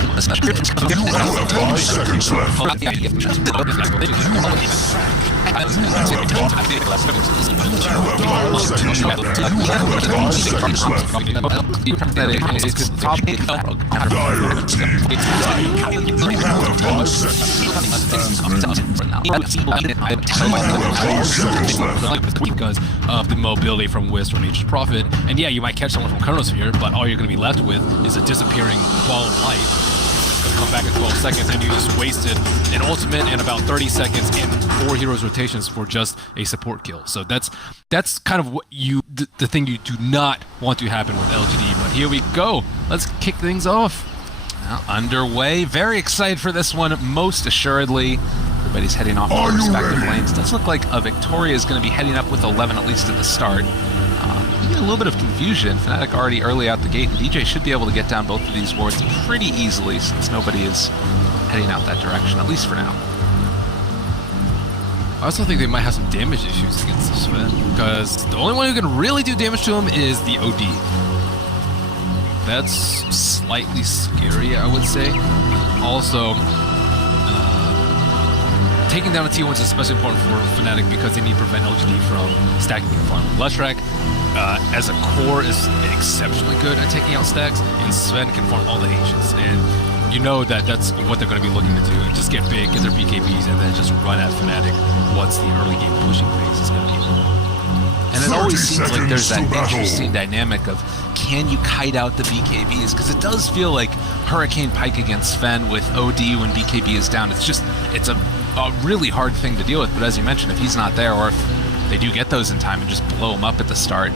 5 seconds left. Because of the mobility from Wisp or Nature's Prophet, and yeah, you might catch someone from Chronosphere, but all you're going to be left with is a disappearing ball of light that's going to come back in 12 seconds, and you just wasted an ultimate and about 30 seconds and 4 heroes rotations for just a support kill. So that's kind of what the thing you do not want to happen with LGD. But here we go. Let's kick things off. Well, underway. Very excited for this one, most assuredly. Everybody's heading off to their respective lanes. It does look like a Victoria is going to be heading up with 11, at least at the start. A little bit of confusion. FNATIC already early out the gate. DJ should be able to get down both of these wards pretty easily since nobody is heading out that direction, at least for now. I also think they might have some damage issues against this Sven, because the only one who can really do damage to him is the OD. That's slightly scary, I would say. Also, taking down a T1 is especially important for FNATIC because they need to prevent LGD from stacking their farm. Leshrac, as a core, is exceptionally good at taking out stacks, and Sven can farm all the Ancients. And you know that that's what they're going to be looking to do. Just get big, get their BKBs, and then just run at FNATIC once the early game pushing phase is going to be over. And it always seems like there's that interesting dynamic of, can you kite out the BKBs? Because it does feel like Hurricane Pike against Sven with OD when BKB is down. It's a really hard thing to deal with. But as you mentioned, if he's not there, or if they do get those in time and just blow him up at the start,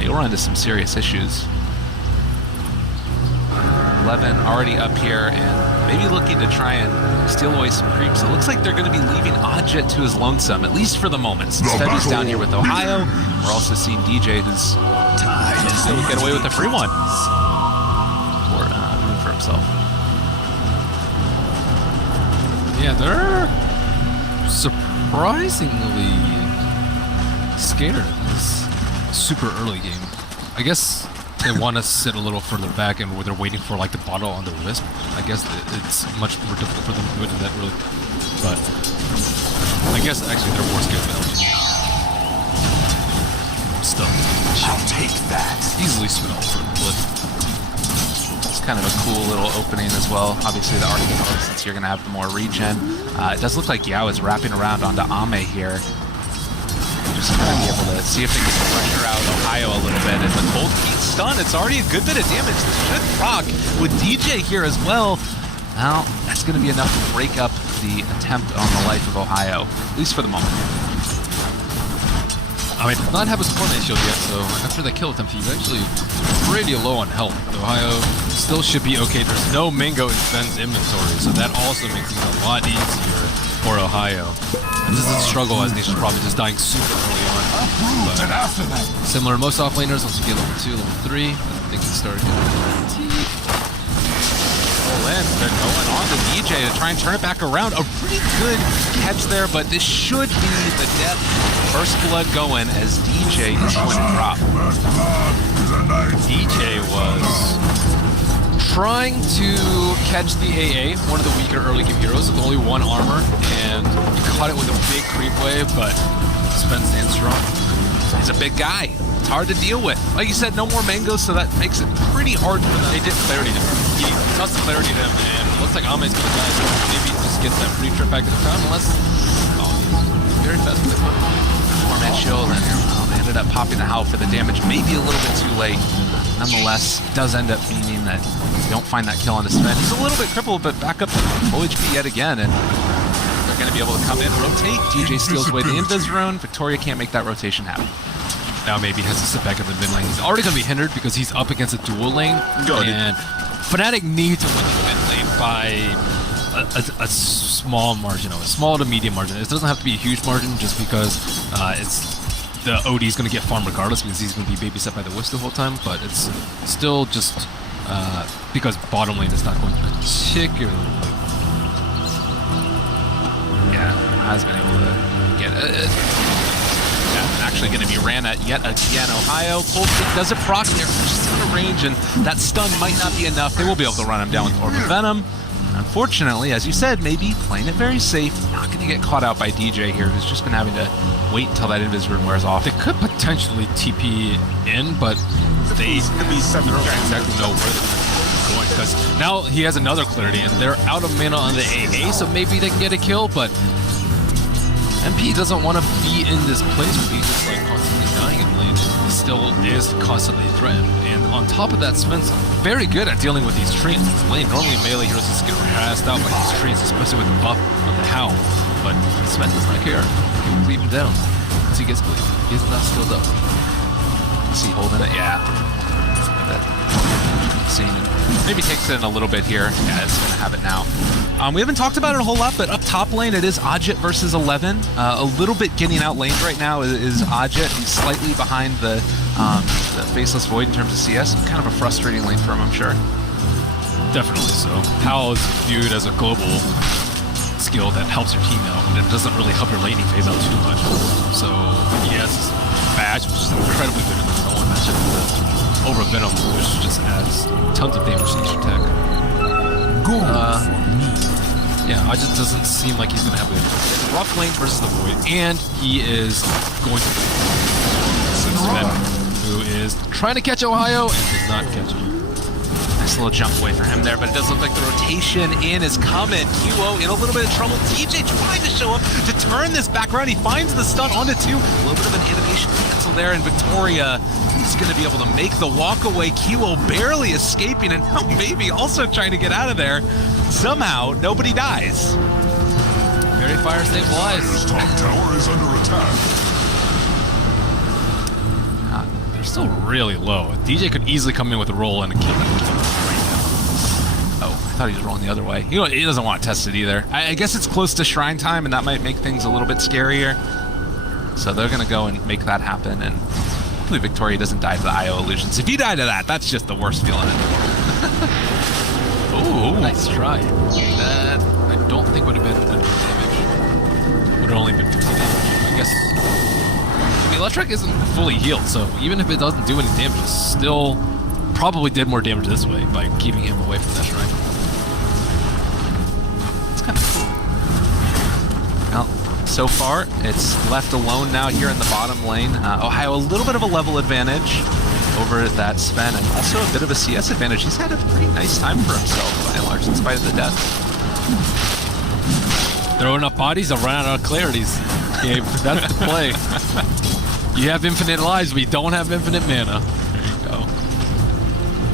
you'll run into some serious issues. 11 already up here and maybe looking to try and steal away some creeps. It looks like they're going to be leaving Odjet to his lonesome, at least for the moment. Since Febby's down here with Ohio, we're also seeing DJ, who's able to get away with a free one. Or room for himself. Yeah, they're surprisingly scared of this super early game. I guess they want to sit a little further back, and where they're waiting for like the bottle on the Wisp. I guess it's much more difficult for them to do it in that early. But I guess actually they're more scared than LGD. Still, I'll take that. Easily spin off for a bullet. It's kind of a cool little opening as well. Obviously the Arcane Orb, since you're going to have the more regen. It does look like Yao is wrapping around onto Ame here. Just going to be able to see if they can pressure out Ohio a little bit. And with Cold Feet stun, it's already a good bit of damage. This should proc with DJ here as well. Well, that's going to be enough to break up the attempt on the life of Ohio, at least for the moment. I mean, not have his coordinate shield yet, so after that kill attempt, he's actually pretty low on health. Ohio still should be okay. There's no Mango in Sven's inventory, so that also makes things a lot easier for Ohio. And this is a struggle as Nature's Prophet just dying super early on. But similar to most offlaners, once you get level 2, level 3, they can start getting They're going on to DJ to try and turn it back around. A pretty good catch there, but this should be the death. First blood going as DJ is going to drop. DJ was trying to catch the AA, one of the weaker early game heroes with only 1 armor, and he caught it with a big creep wave, but Sven stands strong. He's a big guy. It's hard to deal with. Like you said, no more mangoes, so that makes it pretty hard for them. They did clarity him. He tossed the clarity to him, and it looks like Ame's gonna die, so maybe just get that free trip back to the crown, unless he's very fast with it. Format shield, and they ended up popping the Howl for the damage. Maybe a little bit too late. Nonetheless, it does end up meaning that you don't find that kill on the Sven. He's a little bit crippled, but back up to full HP yet again, and they're going to be able to come in, rotate. DJ steals away the Invis rune. Victoria can't make that rotation happen. Now maybe he has to sit back in the mid lane. He's already going to be hindered because he's up against a dual lane, and FNATIC need to win the mid lane by a small margin, a small to medium margin. It doesn't have to be a huge margin just because the OD is going to get farmed regardless because he's going to be babysat by the Wisp the whole time, but it's still just because bottom lane is not going particularly. Yeah, has been able to get it. Yeah, actually going to be ran at yet again. Ohio, Cold Feet does it proc. They're just out of range, and that stun might not be enough. They will be able to run him down with Orb of Venom. Unfortunately, as you said, maybe playing it very safe, not going to get caught out by DJ here, who's just been having to wait until that Invis rune wears off. They could potentially TP in, but they don't exactly know where they're going, because now he has another clarity, and they're out of mana on the AA, so maybe they can get a kill, but MP doesn't want to be in this place where he's just like constantly dying in lane. He still is constantly threatened. And on top of that, Sven's very good at dealing with these treants. This lane, normally melee heroes just get harassed out by these treants, especially with the buff on the Howl. But Sven does not care. He will leave him down once he gets bleeding. He's not skilled up. Is he holding it? Yeah. Scene. Maybe takes it in a little bit here. Yeah, it's going to have it now. We haven't talked about it a whole lot, but up top lane, it is Ajit versus 11. A little bit getting out laned right now is Ajit. He's slightly behind the Faceless Void in terms of CS. Kind of a frustrating lane for him, I'm sure. Definitely so. Howl is viewed as a global skill that helps your team out, and it doesn't really help your laning phase out too much. So he has this badge, which is incredibly good in the no one matchup. Over Venom, which just adds tons of damage to each attack. Yeah, it just doesn't seem like he's going to have a rough lane versus the Void, and he is going to Sven, who is trying to catch Ohio and does not catch him. Nice little jump away for him there, but it does look like the rotation in is coming. QO in a little bit of trouble. DJ trying to show up to turn this back around. He finds the stun onto 2. A little bit of an animation cancel there, and Victoria is going to be able to make the walk away. QO barely escaping, and now maybe also trying to get out of there. Somehow, nobody dies. Very fire safe lives. Top tower is under attack. They're still really low. DJ could easily come in with a roll and a kill. Oh, I thought he was rolling the other way. You know, he doesn't want to test it either. I guess it's close to Shrine time, and that might make things a little bit scarier. So they're going to go and make that happen, and hopefully Victoria doesn't die to the IO illusions. If you die to that, that's just the worst feeling in the world. Ooh, nice try. That I don't think would have been enough damage. Would have only been 50 damage. I guess the electric isn't fully healed, so even if it doesn't do any damage, it still probably did more damage this way by keeping him away from that shrine. It's kind of cool. Well, so far, it's left alone now here in the bottom lane. Ohio, a little bit of a level advantage over that Sven, and also a bit of a CS advantage. He's had a pretty nice time for himself, by and large, in spite of the death. Throwing up bodies, they'll run out of clarities. Gabe, that's the play. You have infinite lives, but you don't have infinite mana. There you go.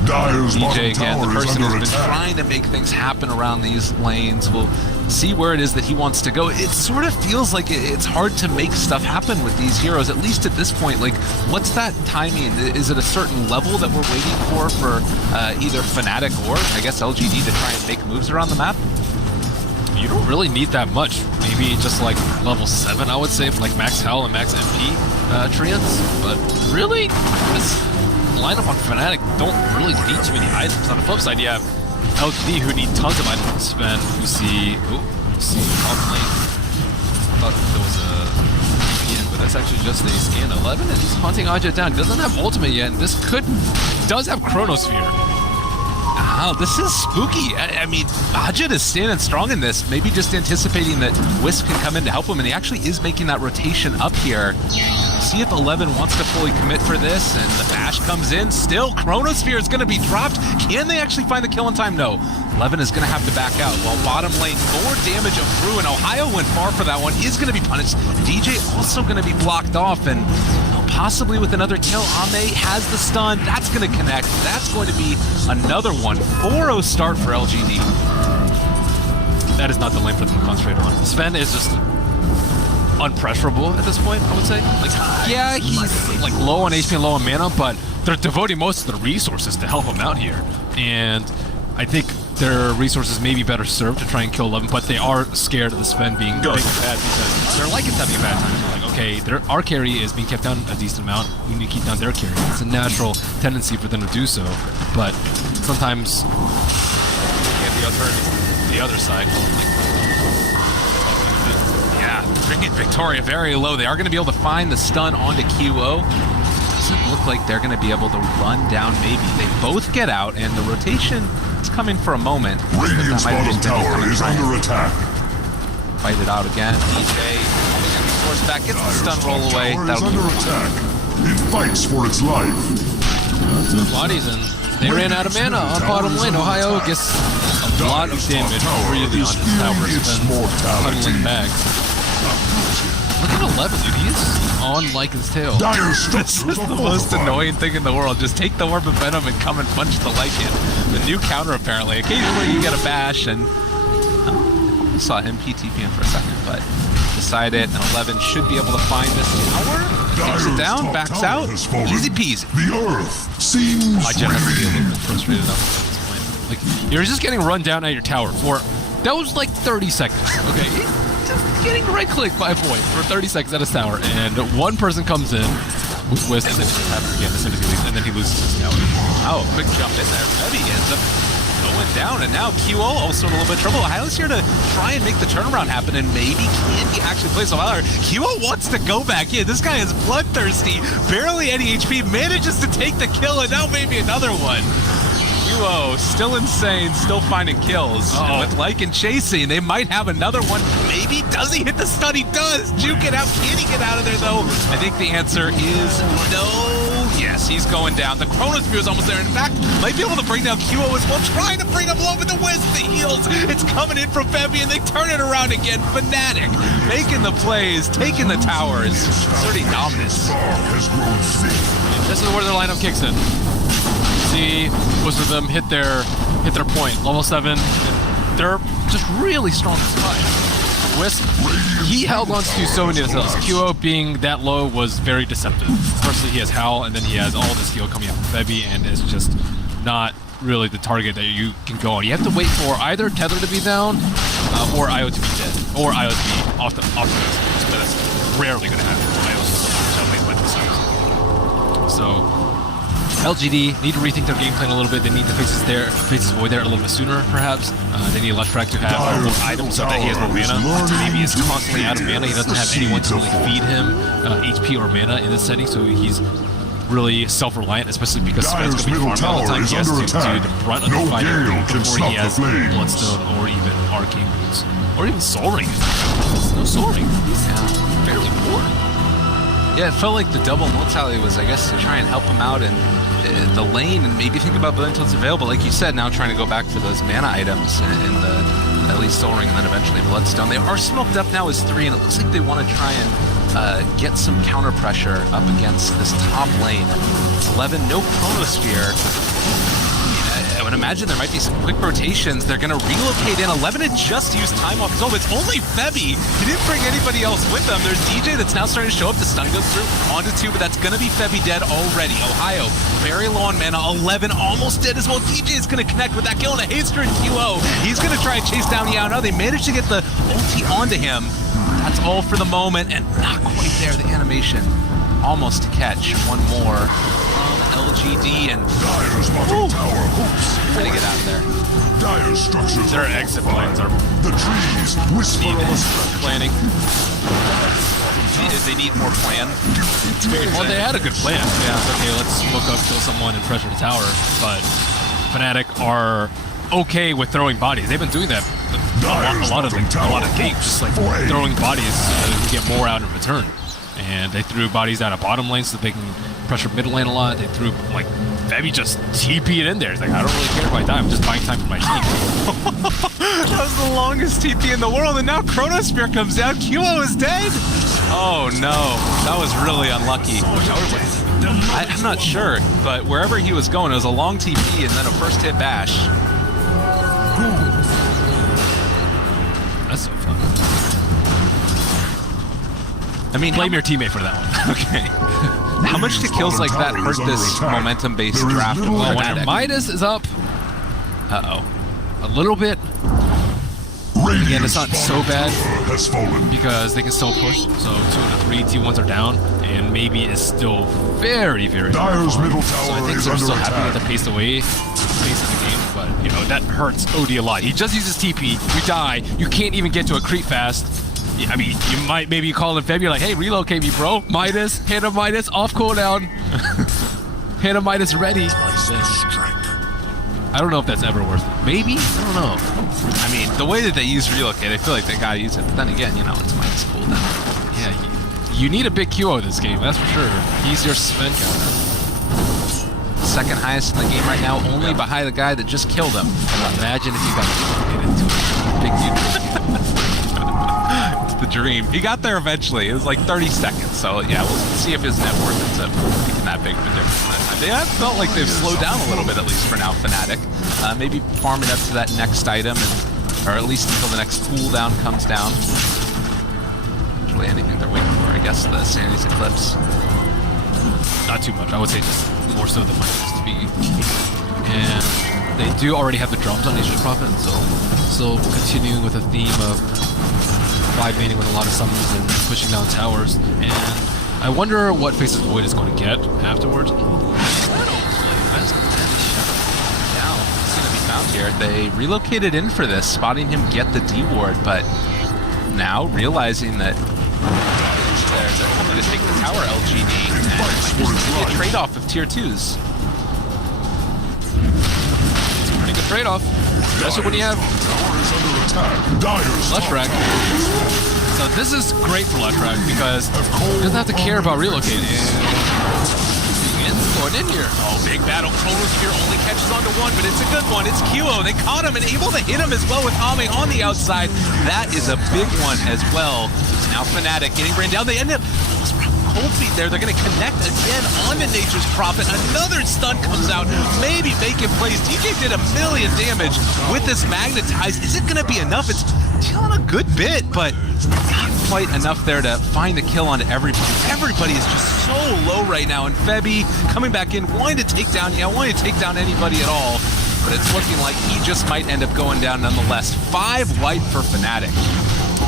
Dyer's DJ bottom again, the tower is person who's under been attack. trying to make things happen around these lanes, will see where it is that he wants to go. It sort of feels like it's hard to make stuff happen with these heroes, at least at this point. Like, what's that timing? Is it a certain level that we're waiting for either FNATIC or, I guess, LGD to try and make moves around the map? You don't really need that much. Maybe just like level 7, I would say, for like max Howl and max MP treants. But really, this lineup on FNATIC don't really need too many items. On the flip side, you have LGD who need tons of items to spend. We see top lane. I thought there was a VPN, but that's actually just a scan 11, and he's hunting Ajit down. He doesn't have ultimate yet, and this does have Chronosphere. Oh, this is spooky. I mean, Ajit is standing strong in this, maybe just anticipating that Wisp can come in to help him, and he actually is making that rotation up here. See if 11 wants to fully commit for this, and the bash comes in. Still, Chronosphere is going to be dropped. Can they actually find the kill in time? No. 11 is going to have to back out. While bottom lane, more damage of Brew, and Ohio went far for that one, is going to be punished. DJ also going to be blocked off, and possibly with another kill. Ame has the stun. That's going to connect. That's going to be another one. 4-0 start for LGD. That is not the lane for them to concentrate on. Sven is just unpressurable at this point, I would say. Like, yeah, he's like low on HP and low on mana, but they're devoting most of their resources to help him out here. And I think their resources may be better served to try and kill 11, but they are scared of the Sven being big and bad because they're like it's having a bad time. They're like, okay, our carry is being kept down a decent amount. We need to keep down their carry. It's a natural tendency for them to do so, but sometimes you have the alternative, the other side. Yeah, bringing Victoria very low. They are going to be able to find the stun onto QO. Doesn't look like they're going to be able to run down maybe. They both get out, and the rotation is coming for a moment. Radiant's bottom tower is under attack. Fight it out again. DJ probably going to force back, gets the stun roll away. Tower is That'll under be attack. It fights for its life. Bodies, and they ran out of mana on bottom lane. Ohio gets a lot of damage really on his tower. Then huddling back. Look at 11, dude. He's on like his tail. This is the most annoying thing in the world. Just take the Orb of Venom and come and punch the Lycan. The new counter, apparently. Occasionally you get a bash, and I saw him PTPing for a second, but decided an 11 should be able to find this tower. Takes it down, backs out. Easy peasy. The earth seems I generally feel a little bit frustrated at this point. Like, you're just getting run down at your tower for, that was like 30 seconds, okay? Just getting right-clicked by a point for 30 seconds at his tower, and one person comes in with Wisp, and then it just happens again as soon as he leaves, and then he loses his tower. Oh, quick jump in there. Heavy ends up going down, and now QO also in a little bit of trouble. Hyla's here to try and make the turnaround happen, and maybe can he actually play some Hyla? QO wants to go back in. This guy is bloodthirsty, barely any HP, manages to take the kill, and now maybe another one. QO still insane, still finding kills. And with Lycan chasing, they might have another one. Maybe. Does he hit the stun? He does. Juke it out. Can he get out of there, though? I think the answer is no. Yes, he's going down. The Chronosphere is almost there. In fact, might be able to bring down QO as well. Trying to bring him low with the Wisp. The heals. It's coming in from Febby, and they turn it around again. FNATIC making the plays, taking the towers, asserting dominance. This is where their lineup kicks in. See, most of them hit their point. Level 7, they're just really strong as fuck. Wisp, he held on to so many of his heals. QO being that low was very deceptive. Firstly, he has Howl, and then he has all this heal coming out from Febby, and it's just not really the target that you can go on. You have to wait for either Tether to be down, or IO to be dead, or IO to be off the base, but that's rarely going to happen. So LGD need to rethink their game plan a little bit. They need to face his void there a little bit sooner, perhaps. They need Leshrac to have more items so that he has more mana. Maybe he's constantly out of mana. He doesn't have anyone to really feed him HP or mana in this setting, so he's really self-reliant, especially because Sven's going to be farming all the time. He has to do the brunt of the fighting before he has Bloodstone or even Arcane Boots. Or even Soul Ring. No Soul Ring. He's fairly poor. Yeah, it felt like the double multi was, I guess, to try and help him out in the lane and maybe think about building until it's available. Like you said, now trying to go back for those mana items in the at least Soul Ring and then eventually Bloodstone. They are smoked up now as 3, and it looks like they want to try and get some counter pressure up against this top lane. 11, no Chronosphere. I would imagine there might be some quick rotations. They're going to relocate in. 11 had just used time off his own. It's only Febby. He didn't bring anybody else with them. There's DJ that's now starting to show up. The stun goes through onto 2, but that's going to be Febby dead already. Ohio, very low on mana. 11 almost dead as well. DJ is going to connect with that kill into Haster and QO. He's going to try and chase down Yao. Now they managed to get the ulti onto him. That's all for the moment, and not quite there. The animation almost to catch. One more. LGD and Dire's bottom tower hoops. Trying to get out of there. Dire's structures. Their exit plans are The trees whisper of us. planning. They need more plan. Well, they had a good plan. Yeah, it's okay, let's smoke up, kill someone, and pressure the tower. But FNATIC are okay with throwing bodies. They've been doing that a lot of games, just like throwing bodies so that we get more out in return. And they threw bodies down at bottom lane so they can pressure mid lane a lot. They threw, like, Febby just TP'd in there. It's like, I don't really care if I die. I'm just buying time for my team. That was the longest TP in the world, and now Chronosphere comes down. QO is dead. Oh no, that was really unlucky. I'm not sure, but wherever he was going, it was a long TP and then a first hit bash. That's so fun. I mean, blame your teammate for that one. Okay. How much do kills like that hurt this momentum-based draft of When FNATIC? Midas is up, a little bit. Again, it's not so bad has fallen. because they can still push. So 2 of the 3 T1s are down, and maybe is still very, very Dire's middle So I tower think is they're under still happy attack. with the pace away, pace of the game, but you know that hurts OD a lot. He just uses TP, you die, you can't even get to a creep fast, Yeah, I mean, you might maybe call in February like, hey, relocate me, bro. Midas, hit a Midas, off cooldown. Hit a Midas ready. I don't know if that's ever worth it. Maybe? I don't know. I mean, the way that they use relocate, I feel like they gotta use it. But then again, you know, it's minus cooldown. Yeah, you need a big QO in this game, that's for sure. He's your Sven counter. Second highest in the game right now, only behind the guy that just killed him. Imagine if you got relocated to a big neutral. It's the dream. He got there eventually. It was like 30 seconds. So yeah, we'll see if his net worth ends up making that big of a difference. They have felt like they've slowed down a little bit, at least for now, FNATIC. Maybe farming up to that next item, or at least until the next cooldown comes down. Usually anything they're waiting for, I guess, the Sanity's Eclipse. Not too much. I would say just more so than my used to be. And they do already have the drums on Nature's Prophet, so continuing with a theme of 5-maining with a lot of summons and pushing down towers. And I wonder what Faces Void is going to get afterwards. Found here. They relocated in for this, spotting him get the D ward, but now realizing that they're coming to take the tower LGD, and it might just be a trade-off of tier 2s. It's a pretty good trade-off, especially when you have Lushrak. So this is great for Lushrak because he doesn't have to care about relocating. Going in here. Oh, big battle. Chronosphere only catches onto one, but it's a good one. It's QO. They caught him and able to hit him as well with Ame on the outside. That is a big one as well. It's now FNATIC getting ran down. They end up cold feet there. They're going to connect again onto Nature's Prophet. Another stun comes out. Maybe making plays. DJ did 1 million damage with this magnetize. Is it going to be enough? It's dealing a good bit, but not quite enough there to find the kill onto everybody. Everybody is just so low right now, and Febby coming back in, wanting to take down anybody at all, but it's looking like he just might end up going down nonetheless. 5 white for FNATIC.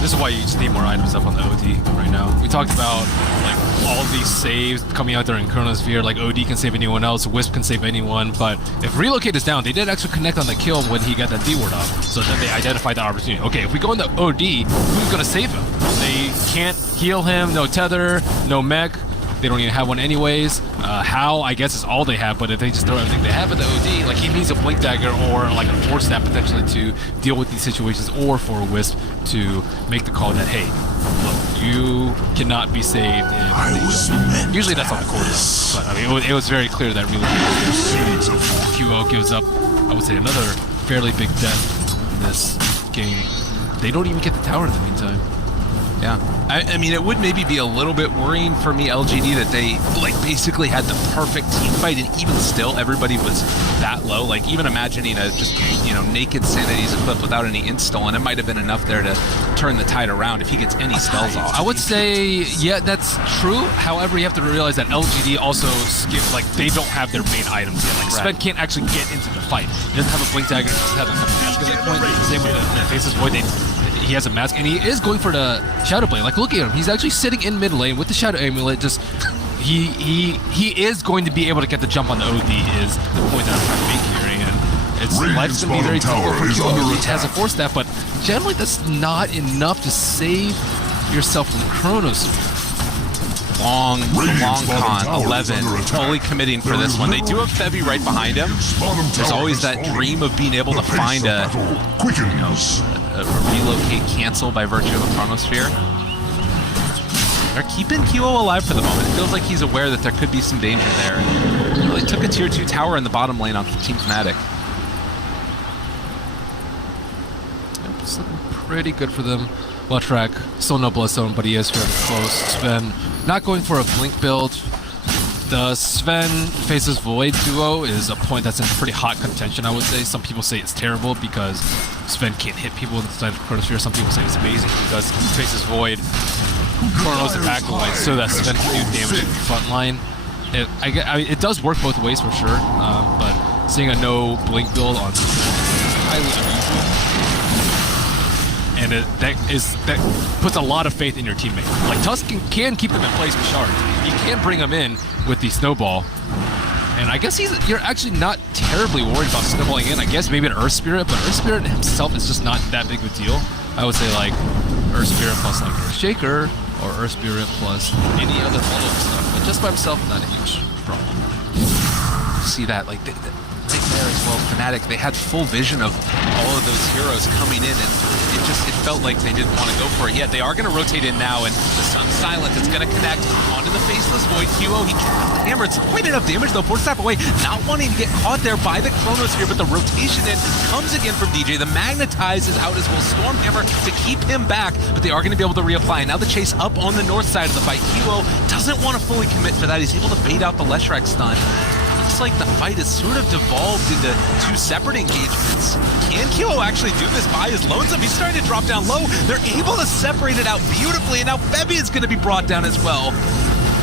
This is why you just need more items up on the OD right now. We talked about like all of these saves coming out there in Chronosphere, like OD can save anyone else, Wisp can save anyone, but if Relocate is down, they did actually connect on the kill when he got that D-ward off, so then they identified the opportunity. Okay, if we go in the OD, who's gonna save him? They can't heal him, no tether, no mech, they don't even have one anyways. How, I guess, is all they have, but if they just throw everything they have at the OD, like he needs a Blink Dagger or like a Force Snap potentially to deal with these situations, or for a Wisp to make the call that, hey, look, you cannot be saved if usually that's on the cooldown, but I mean, it was very clear that really QO gives up, I would say, another fairly big death in this game. They don't even get the tower in the meantime. Yeah, I mean, it would maybe be a little bit worrying for me, LGD, that they like basically had the perfect team fight, and even still, everybody was that low. Like, even imagining a just, you know, naked Sanity's Eclipse without any install, and it might have been enough there to turn the tide around if he gets any spells off. I would say, yeah, that's true. However, you have to realize that LGD also skips, like, they don't have their main items yet. Like, Sven can't actually get into the fight. He doesn't have a Blink Dagger, he doesn't have a mask at that point. Same with the Faces Void, he has a mask, and he is going for the Shadow Blade. Like, look at him. He's actually sitting in mid lane with the Shadow Amulet. Just he is going to be able to get the jump on the OD is the point that I'm trying to make here. And it's life's going to be very difficult for QO. He has a Force Staff, but generally that's not enough to save yourself from Chronosphere. Long con, 11, fully committing for this one. They do have Febby right behind him. There's always that dream of being able to find a relocate cancel by virtue of a Chronosphere. They're keeping QO alive for the moment. It feels like he's aware that there could be some danger there. And they took a tier 2 tower in the bottom lane on Team FNATIC. It's looking pretty good for them. Lushrak, still no Bloodstone, but he is fairly close. Sven not going for a Blink build. The Sven Faces Void duo is a point that's in pretty hot contention, I would say. Some people say it's terrible because Sven can't hit people inside of Chronosphere. Some people say it's amazing because Faces Void Chronos attack away so that Sven can do damage in the front line. I mean, it does work both ways for sure, but seeing a no Blink build on Sven is highly unusual. And that puts a lot of faith in your teammate. Like, Tusk can keep them in place with shards. You can bring them in with the snowball. And I guess you're actually not terribly worried about snowballing in. I guess maybe an Earth Spirit, but Earth Spirit himself is just not that big of a deal. I would say like Earth Spirit plus like Earth Shaker or Earth Spirit plus any other follow-up stuff. But just by himself, not a huge problem. See that, like, right there as well, FNATIC, they had full vision of all of those heroes coming in, and it felt like they didn't want to go for it yet. They are going to rotate in now, and the sun's silent. It's going to connect onto the Faceless Void. Huo, he dropped the hammer. It's quite enough damage, though. Force Tap away, not wanting to get caught there by the Chronosphere, but the rotation in comes again from DJ. The Magnetize is out as well. Stormhammer to keep him back, but they are going to be able to reapply. Now the chase up on the north side of the fight. Huo doesn't want to fully commit for that. He's able to bait out the Leshrac stun. Looks like the fight has sort of devolved into two separate engagements. Can Kilo actually do this by his lonesome? He's starting to drop down low. They're able to separate it out beautifully, and now Febby is going to be brought down as well.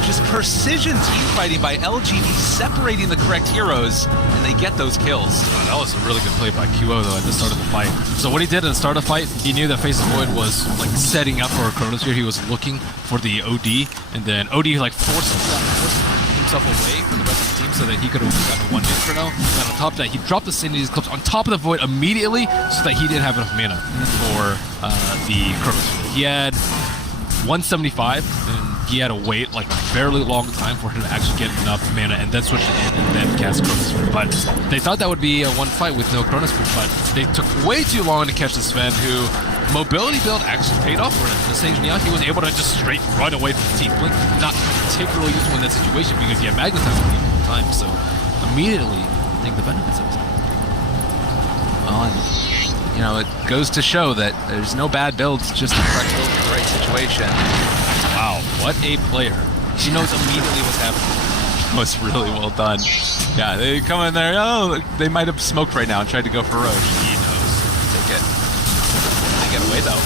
Just precision team fighting by LGD, separating the correct heroes, and they get those kills. Oh, that was a really good play by QO though at the start of the fight. So what he did at the start of the fight, he knew that Faceless Void was like setting up for a Chronosphere. He was looking for the OD, and then OD like forced himself away from the rest of the team so that he could have gotten one hit for now. And on top of that, he dropped the Sinity's Clips on top of the Void immediately so that he didn't have enough mana for the Chronosphere. He had 175, and he had to wait like a fairly long time for him to actually get enough mana and then switch it in and then cast Chronosphere. But they thought that would be a one fight with no Chronosphere, but they took way too long to catch the Sven, who mobility build actually paid off for him. The stage Neon, he was able to just straight run away from the team blink, not particularly useful in that situation because he had Magnetize at the time, so immediately take the benefits of it. Well, and, you know, it goes to show that there's no bad builds, just the correct build for the right situation. Wow, what a player. He knows immediately what's happening. That was really well done. Yeah, they come in there, oh, they might have smoked right now and tried to go for Roche. He knows. Take it. They get away though.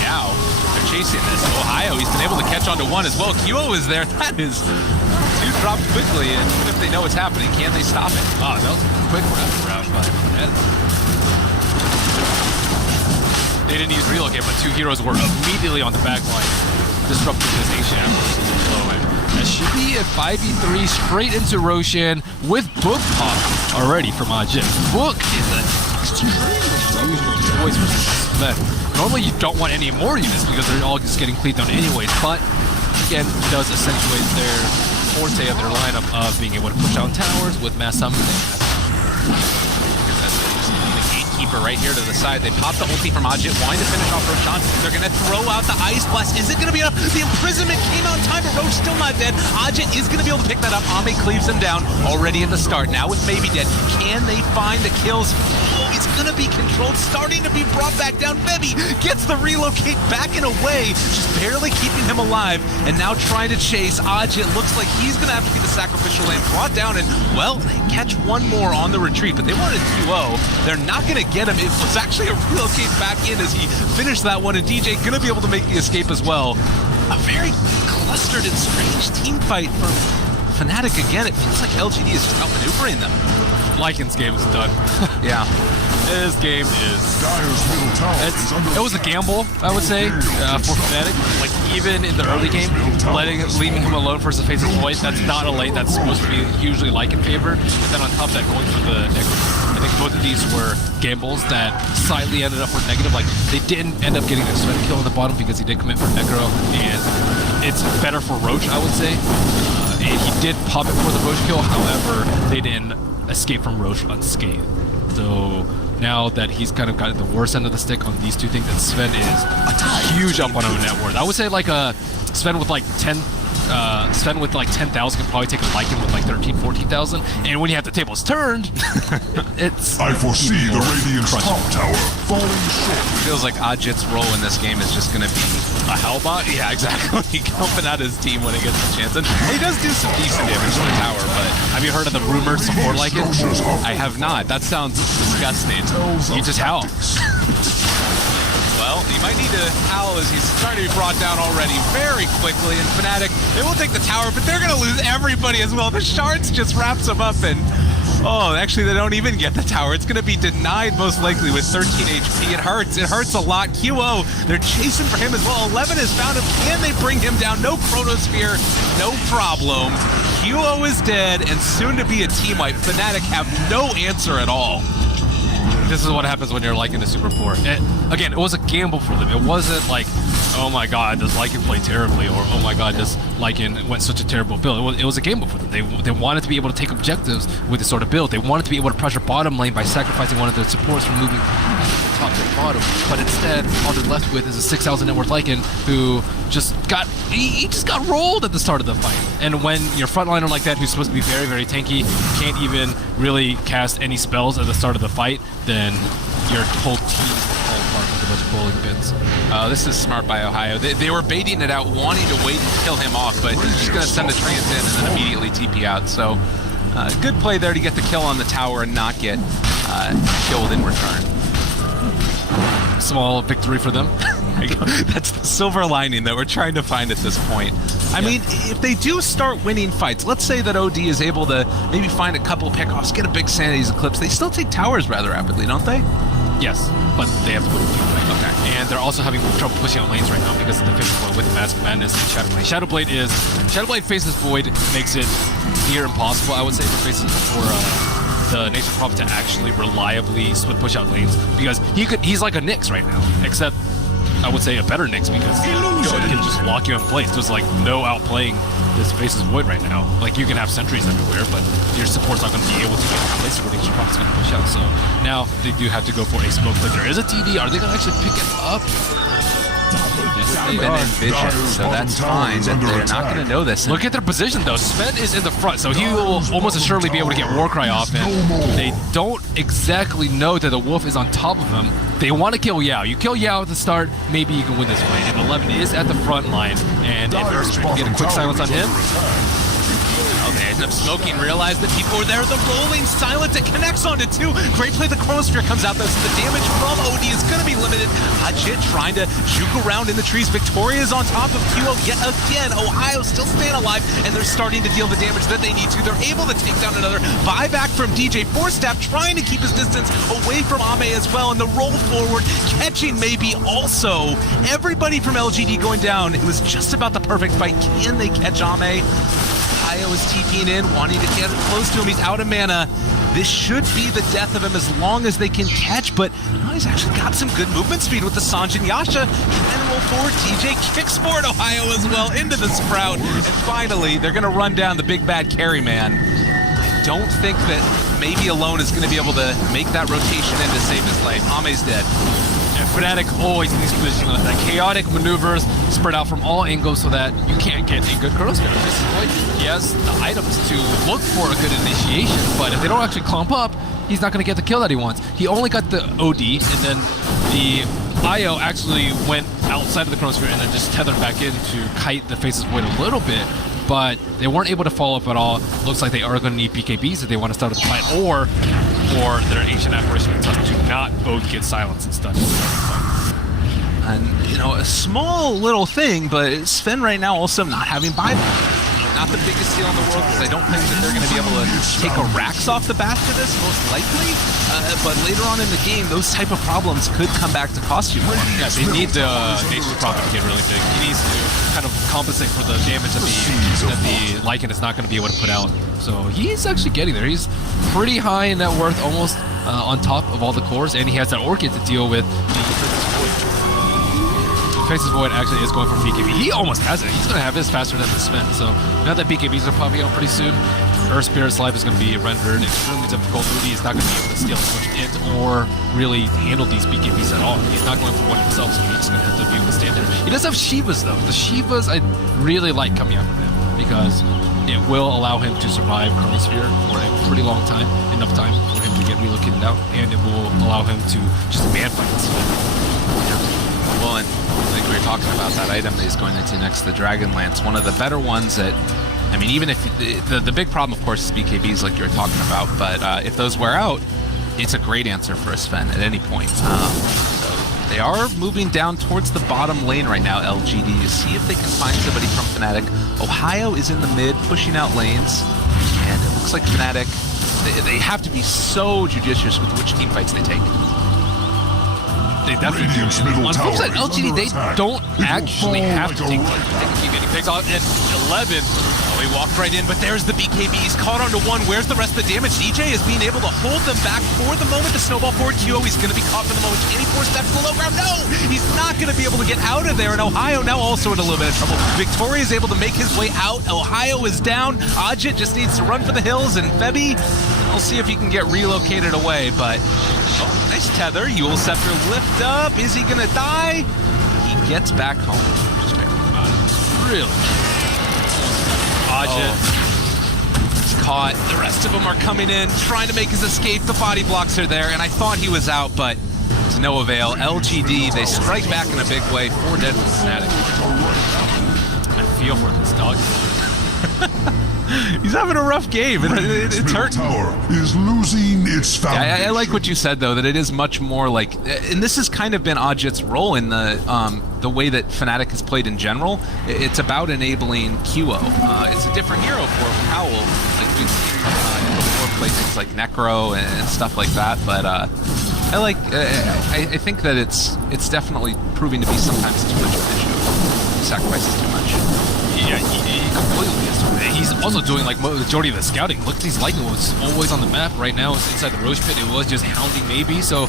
Now, they're chasing this. Ohio, he's been able to catch onto one as well. QO is there. That is two dropped quickly, and even if they know what's happening, can they stop it? Oh, that was a quick round by FNATIC. They didn't use relocate, but two heroes were immediately on the back line, disrupting this Asian absolutely flow. And that should be a 5v3 straight into Roshan with Book Pop already from Ajit. Book is an extremely usual choice versus Sven. Normally you don't want any more units because they're all just getting cleaved on anyways, but again, it does accentuate their forte of their lineup of being able to push down towers with mass summoning. Keeper right here to the side. They pop the ulti from Ajit, wanting to finish off Roshan. They're going to throw out the Ice Blast. Is it going to be enough? The imprisonment came out in time, but Roche still not dead. Ajit is going to be able to pick that up. Ame cleaves him down already at the start. Now with Maybe dead, can they find the kills? Oh, he's going to be controlled, starting to be brought back down. Febby gets the relocate back and away, just barely keeping him alive, and now trying to chase Ajit. Looks like he's going to have to be the sacrificial lamb brought down, and well, they catch one more on the retreat, but they wanted 2-0. They're not going to get him. It was actually a relocate back in as he finished that one, and DJ gonna be able to make the escape as well. A very clustered and strange team fight from FNATIC again. It feels like LGD is just outmaneuvering them. Lycan's game is done. Yeah. This game is... Dyer's middle tower is under It was a gamble, I would say, for FNATIC. Like, even in the early game, leaving him alone versus Faceless Void, that's not a lane that's supposed to be usually Lycan favored. And then on top of that, going for the negative. I think both of these were gambles that slightly ended up with negative. Like, they didn't end up getting a Sven kill on the bottom because he did commit for Necro, and it's better for Roche, I would say. And he did pop it for the Roche kill, however, they didn't escape from Roche unscathed. So now that he's kind of gotten the worst end of the stick on these two things, and Sven is huge up on his net worth. I would say like a Sven with like 10,000 can probably take a Lycan with like 13, 14,000. And when you have the tables turned, it's... I foresee the Radiant's top tower falling short. Feels like Ajit's role in this game is just going to be a Hellbot? Yeah, exactly. Helping out his team when he gets the chance. And he does do some decent damage to the tower, but... Have you heard of the rumored support Lycan? I have not. That sounds disgusting. You just howl. Well, he might need to howl as he's starting to be brought down already very quickly. And FNATIC, they will take the tower, but they're going to lose everybody as well. The shards just wraps them up, and oh, actually, they don't even get the tower. It's going to be denied most likely with 13 HP. It hurts. It hurts a lot. QO, they're chasing for him as well. 11 has found him. Can they bring him down? No Chronosphere, no problem. QO is dead, and soon to be a team wipe. FNATIC have no answer at all. this is what happens when you're Lycan is super poor. Again, it was a gamble for them. It wasn't like, oh my god, does Lycan play terribly, or oh my god, does Lycan went such a terrible build. It was a gamble for them. They wanted to be able to take objectives with this sort of build. They wanted to be able to pressure bottom lane by sacrificing one of their supports from moving top to bottom. But instead, all they're left with is a 6,000 net worth Lycan who just got he just got rolled at the start of the fight. And when your frontliner like that, who's supposed to be very, very tanky, can't even really cast any spells at the start of the fight, then your whole team fall apart with a bunch of bowling pins. This is smart by Ohio. They were baiting it out, wanting to wait and kill him off, but he's just going to send a trance in and then immediately TP out. So good play there to get the kill on the tower and not get killed in return. Small victory for them. That's the silver lining that we're trying to find at this point. I mean, if they do start winning fights, let's say that OD is able to maybe find a couple pickoffs, get a big Sanity's Eclipse, they still take towers rather rapidly, don't they? Yes, but they have to move right. Okay. And they're also having trouble pushing out lanes right now because of the Faceless Void with Mask of Madness and Shadowblade. Shadowblade Faceless Void makes it near impossible, I would say, for the Nation Prophet to actually reliably split push out lanes, because he's like a Nyx right now, except I would say a better Nyx, because he can just lock you in place. There's like no outplaying this Faceless Void right now. Like, you can have sentries everywhere, but your support's not going to be able to get in place where Nation Prophet's going to push out. So now they do have to go for a smoke play. There is a TD. Are they going to actually pick it up? They've been in vision, so that's fine. That they're not going to know this. Look at their position, though. Sven is in the front, so he will almost assuredly be able to get Warcry off, and they don't exactly know that the Wolf is on top of him. They want to kill Yao. You kill Yao at the start, maybe you can win this fight. And 11 is at the front line, and if Earth can get a quick silence on him, they end up smoking, realize that people were there. The rolling silence, it connects onto two. Great play, the Chronosphere comes out though, so the damage from OD is going to be limited. Hajit trying to juke around in the trees. Victoria is on top of QO yet again. Ohio still staying alive, and they're starting to deal the damage that they need to. They're able to take down another buyback from DJ. Forstap trying to keep his distance away from Ame as well, and the roll forward, catching maybe also. Everybody from LGD going down. It was just about the perfect fight. Can they catch Ame? Ohio is TPing in, wanting to get close to him. He's out of mana. This should be the death of him as long as they can catch, but he's actually got some good movement speed with the Sanjin Yasha. And roll forward, TJ kicks forward Ohio as well into the Sprout. And finally, they're going to run down the big bad carry man. I don't think that maybe Alone is going to be able to make that rotation in to save his life. Ame's dead. And FNATIC always in these positions like that. Chaotic maneuvers spread out from all angles so that you can't get a good Chronosphere. He has the items to look for a good initiation, but if they don't actually clump up, he's not going to get the kill that he wants. He only got the OD, and then the IO actually went outside of the Chronosphere and then just tethered back in to kite the Faceless Void a little bit, but they weren't able to follow up at all. Looks like they are going to need BKBs if they want to start the fight, or their Ancient Apparition to not both get silenced and stunned. And, you know, a small little thing, but Sven right now also not having buyback. Not the biggest deal in the world, because I don't think that they're going to be able to take a Rax off the bat for this, most likely. But later on in the game, those type of problems could come back to cost you more. Yeah, they need the Nature's Prophet to get really big. He needs to kind of compensate for the damage that the Lycan is not going to be able to put out. So he's actually getting there. He's pretty high in net worth, almost on top of all the cores, and he has that Orchid to deal with. Faceless Void actually is going for BKB. He almost has it. He's going to have his faster than the Sven. So now that BKBs are popping out pretty soon, Earth Spirit's life is going to be rendered extremely difficult. Udi is not going to be able to steal as much int or really handle these BKBs at all. He's not going for one himself, so he's going to have to be able to stand there. He does have Shivas though. The Shivas I really like coming out from him because it will allow him to survive Chronosphere for a pretty long time, enough time for him to get relocated out, and it will allow him to just man fight this. Well, and like we were talking about that item that he's going into next, the Dragon Lance, one of the better ones that, I mean, even if the big problem, of course, is BKBs like you were talking about, but if those wear out, it's a great answer for a Sven at any point. So they are moving down towards the bottom lane right now, LGD, to see if they can find somebody from FNATIC. Ohio is in the mid, pushing out lanes, and it looks like FNATIC, they have to be so judicious with which team fights they take. They definitely do. Radiant's middle On the flip tower side, is LGD, under they attack. don't It will actually fall have like to a take. rock. They can keep getting picks off. And 11. Oh, he walked right in, but there's the BKB. He's caught onto one. Where's the rest of the damage? DJ is being able to hold them back for the moment. The snowball forward QO, he's going to be caught for the moment. Can he force steps to the low ground? No! He's not going to be able to get out of there. And Ohio now also in a little bit of trouble. Victoria is able to make his way out. Ohio is down. Ajit just needs to run for the hills. And Febby, we'll see if he can get relocated away. But, oh, nice tether. Yule Scepter lift up. Is he going to die? He gets back home. Just Really? Ajit. He's caught. The rest of them are coming in, trying to make his escape. The body blocks are there, and I thought he was out, but to no avail. LGD, they strike back in a big way. 4 dead from Fnatic. I feel for this dog. He's having a rough game. Radiant's It's middle hurting. tower is losing its foundation. I like what you said, though, that it is much more like, and this has kind of been Ajit's role in the way that Fnatic has played in general. It's about enabling QO. It's a different hero for Powell, like we've seen before play things like Necro and stuff like that. But I think that it's definitely proving to be sometimes too much of an issue. He sacrifices too much. Yeah, he completely is. He's also doing like majority of the scouting. Look, these lightning was always on the map. Right now, it's inside the Roche pit. It was just hounding maybe. So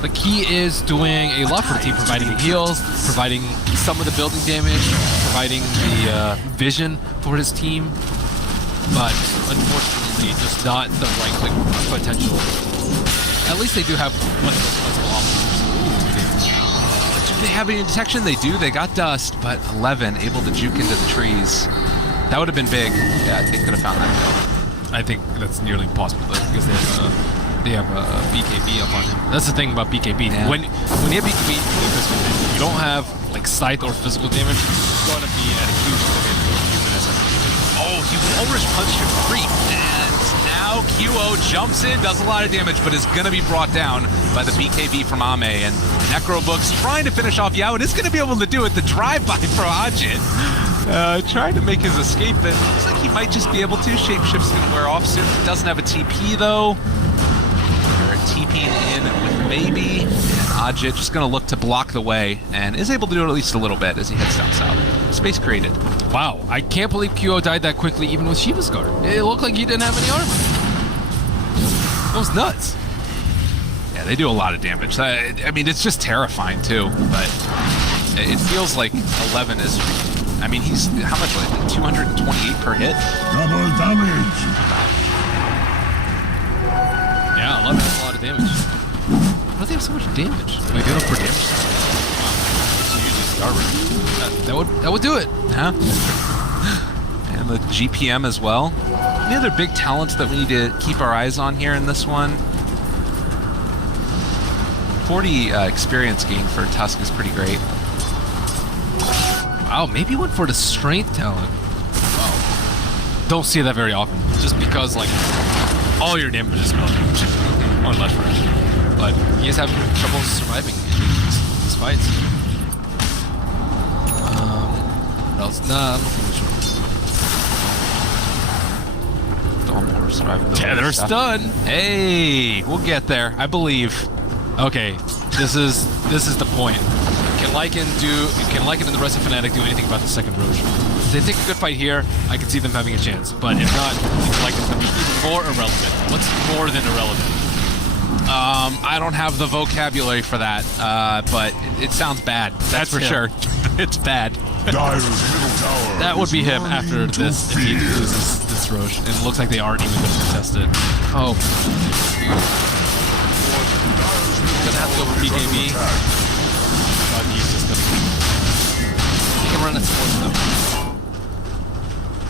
the key is doing a lot for the team, providing the heals, providing some of the building damage, providing the vision for his team. But unfortunately, just not the right potential. At least they do have one of those flexible options. Do they have any detection? They do. They got dust, but 11 able to juke into the trees. That would have been big. Yeah, they could have found that kill. I think that's nearly impossible though, because they have a BKB up on him. That's the thing about BKB. Yeah. When you have BKB, you don't have like scythe or physical damage. It's going to be at a huge disadvantage. Oh, he Walrus punched him free. And now QO jumps in, does a lot of damage, but is going to be brought down by the BKB from Ame. And Necrobook's trying to finish off Yao and is going to be able to do it. The drive-by for Ajit. Trying to make his escape, but looks like he might just be able to. Shapeshift's going to wear off soon. Doesn't have a TP, though. They're TPing in with maybe. And Ajit just going to look to block the way, and is able to do it at least a little bit as he heads down south. Space created. Wow, I can't believe QO died that quickly, even with Shiva's guard. It looked like he didn't have any armor. That was nuts. Yeah, they do a lot of damage. I mean, it's just terrifying, too, but it feels like 11 is... I mean, he's how much? Like 228 per hit. Double damage. Yeah, 11 has a lot of damage. Why do they have so much damage? They get up for damage. That would do it. Huh? And the GPM as well. Any other big talents that we need to keep our eyes on here in this one? 40 experience gain for Tusk is pretty great. Wow, maybe went for the strength talent. Wow. Don't see that very often. Just because, like, all your damage is melee damage. Unless fresh. But he is having trouble surviving in these fights. What else? Nah, I don't think we should. More survivability. Tether stuff. stun. Hey, we'll get there, I believe. Okay, this is the point. Can Lycan and the rest of Fnatic do anything about the second Roche? If they take a good fight here, I can see them having a chance. But if not, Lycan's going to be even more irrelevant. What's more than irrelevant? I don't have the vocabulary for that, but it sounds bad. That's for him. sure. It's bad. Dyer's middle tower. That would be is him learning after to this, if he fear. loses this Roche. And it looks like they aren't even going to contest it. Oh. Gonna have to go for BKB. But he's just gonna... He can run it towards them.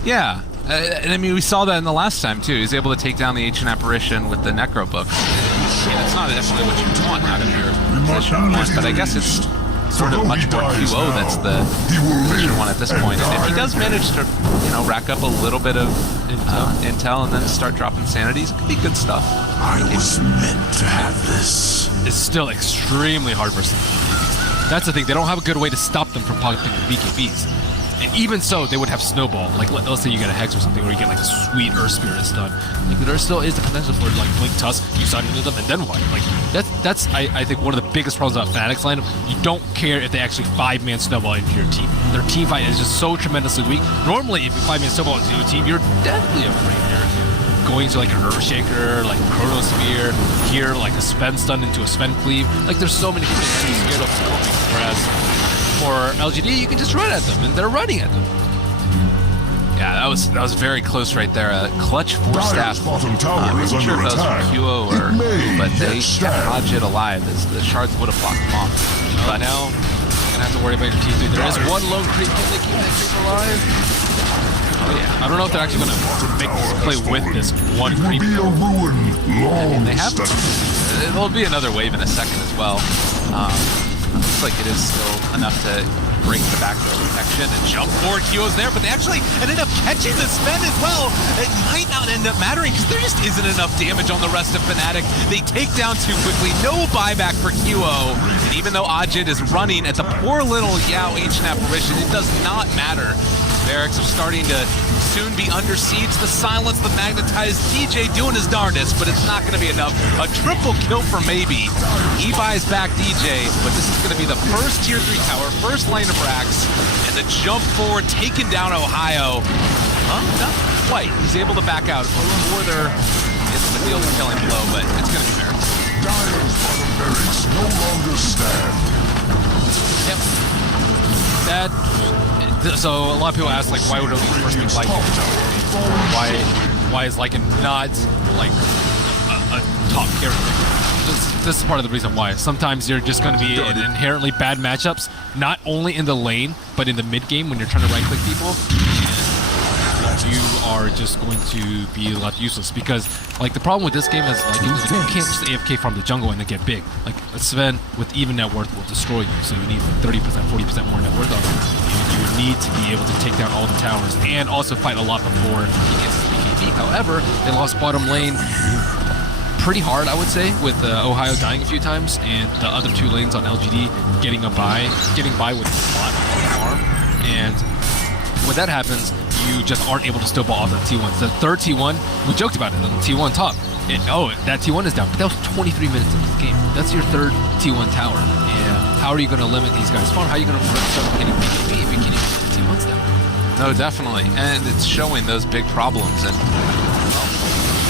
Yeah. And I mean, we saw that in the last time, too. He's able to take down the Ancient Apparition with the Necro Book. I mean, it's not necessarily what you want out of your position one, but I guess it's sort of much more QO that's the position one at this point. And if he does manage to, rack up a little bit of intel and then start dropping sanities, it could be good stuff. I was meant to have this. It's still extremely hard versus BKBs. That's the thing, they don't have a good way to stop them from popping the BKBs. And even so, they would have snowball. Like let's say you get a hex or something, or you get like a sweet Earth Spirit stun. Like there still is the potential for like Blink Tusk, you stun into them, and then what? Like that's I think one of the biggest problems about FNATIC's lineup. You don't care if they actually 5-man snowball into your team. Their team fight is just so tremendously weak. Normally, if you 5-man snowball into your team, you're definitely afraid. You're going to like an Earthshaker, like Chrono Sphere, here like a Sven stun into a Sven Cleave. Like there's so many things to be scared of scoping. Whereas for LGD, you can just run at them, and they're running at them. Yeah, that was very close right there. Clutch force Dire's staff. bottom tower I'm is not sure under if that was attack. from QO or It may but they yet kept stand. Hodgett alive. The shards would have blocked them off. But now, you're gonna have to worry about your team too. There is one lone creep. Can they keep that creep alive? Oh yeah. I don't know if they're actually gonna make this play with this one It will creep. be a ruin long They have. studied. There'll be another wave in a second as well. Looks like it is still enough to break the backdoor protection and jump forward. QO's there, but they actually ended up catching the Sven as well. It might not end up mattering because there just isn't enough damage on the rest of FNATIC. They take down too quickly. No buyback for QO. And even though Ajit is running at the poor little Yao Ancient Apparition, it does not matter. Barracks are starting to soon be under siege. The silence, the magnetized DJ doing his darndest, but it's not going to be enough. A triple kill for maybe. He buys back DJ, but this is going to be the first tier 3 tower, first lane of racks, and the jump forward, taking down Ohio. Not quite. He's able to back out before they're into the field killing blow, but it's going to be Barracks. Dire's bottom barracks no longer stand. Yep. So a lot of people ask like, why would only first pick Lycan? Why is Lycan not like a top character? This is part of the reason why. Sometimes you're just going to be in inherently bad matchups, not only in the lane, but in the mid game when you're trying to right-click people. And you are just going to be left useless because, like, the problem with this game is like you can't just AFK from the jungle and then get big. Like a Sven with even net worth will destroy you, so you need 30%, 40% more net worth on you. You would need to be able to take down all the towers and also fight a lot before he gets to BKB. However, they lost bottom lane pretty hard, I would say, with Ohio dying a few times and the other 2 lanes on LGD getting by with a lot of farm. And when that happens, you just aren't able to still ball off that T1. The third T1, we joked about it on the T1 top. That T1 is down, but that was 23 minutes of the game. That's your third T1 tower. And how are you going to limit these guys' farm? How are you going to start getting BKB if you can't even get the T1s down? No, definitely. And it's showing those big problems. And, well,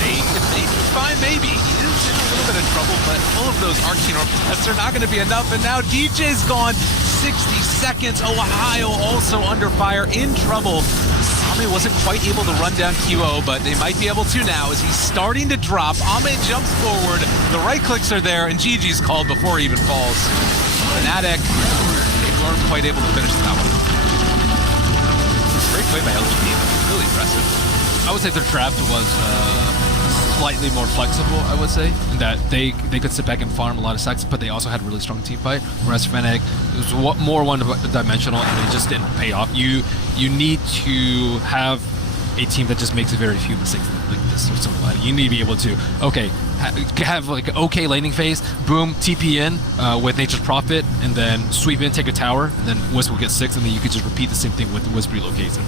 they be fine, maybe. He is in a little bit of trouble, but all of those Arcane Orb are not going to be enough. And now DJ's gone. 60 seconds. Ohio also under fire, in trouble. Ame wasn't quite able to run down QO, but they might be able to now as he's starting to drop. Ame jumps forward. The right clicks are there, and GG's called before he even falls. FNATIC, they weren't quite able to finish that one. Great play by LGD. Really impressive. I would say their draft was slightly more flexible, I would say, in that they could sit back and farm a lot of stacks, but they also had a really strong team fight. Whereas FNATIC was more one-dimensional, and it just didn't pay off. You need to have a team that just makes very few mistakes like this or something like that. You need to be able to, okay, have like an okay laning phase, boom, TP in with Nature's Prophet, and then sweep in, take a tower, and then Wisp will get 6, and then you could just repeat the same thing with Wisp relocation.